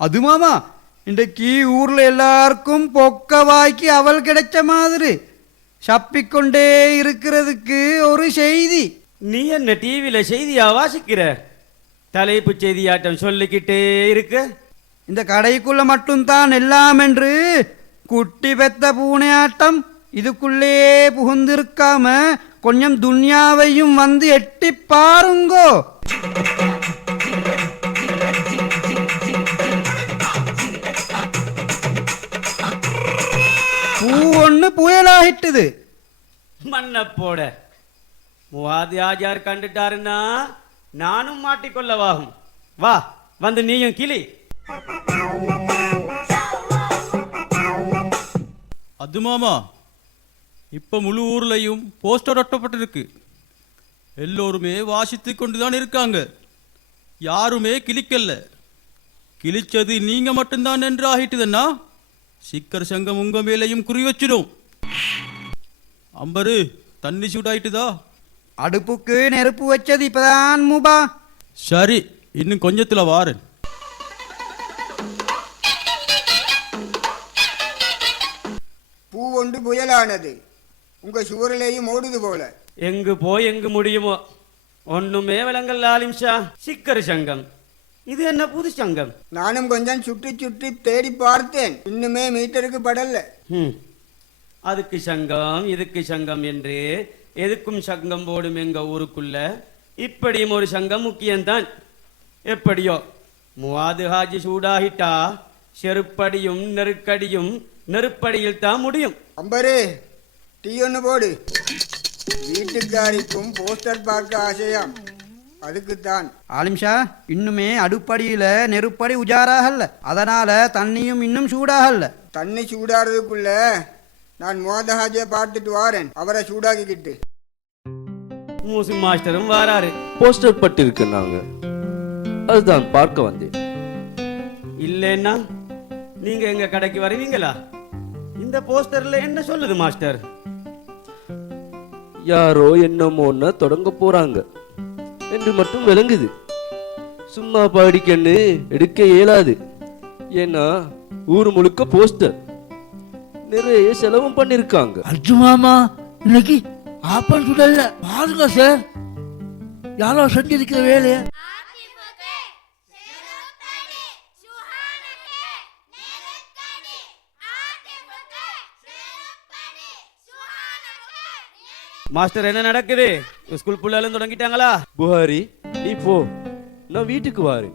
அது மாமா இன்றைக்கு ஊர்ல எல்லாருக்கும் பொக்க வாய்க்கு அவள் கிடைச்ச மாதிரி சப்பிக்கொண்டே இருக்கிறதுக்கு ஒரு செய்தி. நீ என்ன டிவியில செய்தியா வாசிக்கிற? தலைப்பு செய்தியாட்டம் சொல்லிக்கிட்டே இருக்க. இந்த கடைக்குள்ள மட்டும்தான் எல்லாம் என்று குட்டி பெத்த பூனையாட்டம் இதுக்குள்ளே புகுந்திருக்காம கொஞ்சம் துன்யாவையும் வந்து எட்டி பாருங்கோ. பூ ஒண்ணு புயலாகிட்டுது. மண்ண போட முவாதி ஆஜார் கண்டுட்டாருன்னா நானும் மாட்டிக்கொள்ளவாகும். வா வந்து நீயும் கிளி. அது மாமா இப்ப முழு ஊர்லயும் போஸ்டர் ஒட்டப்பட்டிருக்கு. எல்லோருமே வாசித்து கொண்டுதான் இருக்காங்க. யாருமே கிளிக்கல்ல. கிழிச்சது நீங்க மட்டும்தான் என்று ஆகிட்டுதுன்னா சிக்கர் சங்கம் உங்க மேலையும் குறி வச்சிடும். அம்பரு தண்ணி சூடாயிட்டுதா? அடுப்புக்கு நெருப்பு வச்சது இப்பதான் மூபா. சரி இன்னும் கொஞ்சத்துல வாரேன். பூ ஒன்று புயலானது உங்க சுவரிலேயும் ஓடுது போல. எங்கு போய் எங்கு முடியுமோ ஒண்ணுமே விளங்கல் ஆலிம்ஷா. சிக்கர் சங்கம் இது என்ன புது சங்கம்? நானும் கொஞ்சம் சுற்றி சுற்றி தேடி பார்த்தேன், இன்னுமே மீட்டருக்கு படல. அதுக்கு சங்கம் இதுக்கு சங்கம் என்று எதுக்கும் சங்கம் போடும் எங்க ஊருக்குள்ள இப்படியும் ஒரு சங்கம் முக்கியம்தான். எப்படியோ முவாது ஹாஜி சூடாகிட்டா செருப்படியும் நெருக்கடியும் நெருப்படியில் தான் முடியும். அம்பரே டீ ஒன்று போடு. வீட்டுக்காரிக்கும் போஸ்டர் பார்க்க ஆசையாம், அதுக்குத்தான். ஆலிம்ஷா இன்னுமே அடுப்படியில நெருப்படி உஜாராகல்ல, அதனால தண்ணியும் இன்னும் சூடாகல்ல. தண்ணி சூடாறதுக்குள்ள நான் மோதஹாஜியை பார்த்துட்டு வாரேன், அவரை சூடாக்கிக்கிட்டு. மூசி மாஸ்டரும் வாராரு. போஸ்டர் பட்டு இருக்குன்னாங்க, அதுதான் பார்க்க வந்தேன். இல்லைன்னா நீங்க எங்க கடைக்கு வருவீங்களா? இந்த போஸ்டர்ல என்ன சொல்லுது மாஸ்டர்? யாரோ என்னமோன்னு தொடங்க போறாங்க என்று மட்டும் விளங்குது. சும்மா பாடிக்கன்னு எடுக்க இயலாது. ஏன்னா ஊர் முழுக்க போஸ்டர், நிறைய செலவும் பண்ணிருக்காங்க. அர்ஜு மாமா இன்னைக்கு ஆப்பன் சுடல்ல பாருங்க சார், யாரோ செஞ்சிருக்கிற வேலையை. மாஸ்டர் என்ன நடக்குது? ஸ்கூல் புள்ளாலும் தொடங்கிட்டாங்களா? புகாரி நீ போ, நான் வீட்டுக்கு வாரேன்.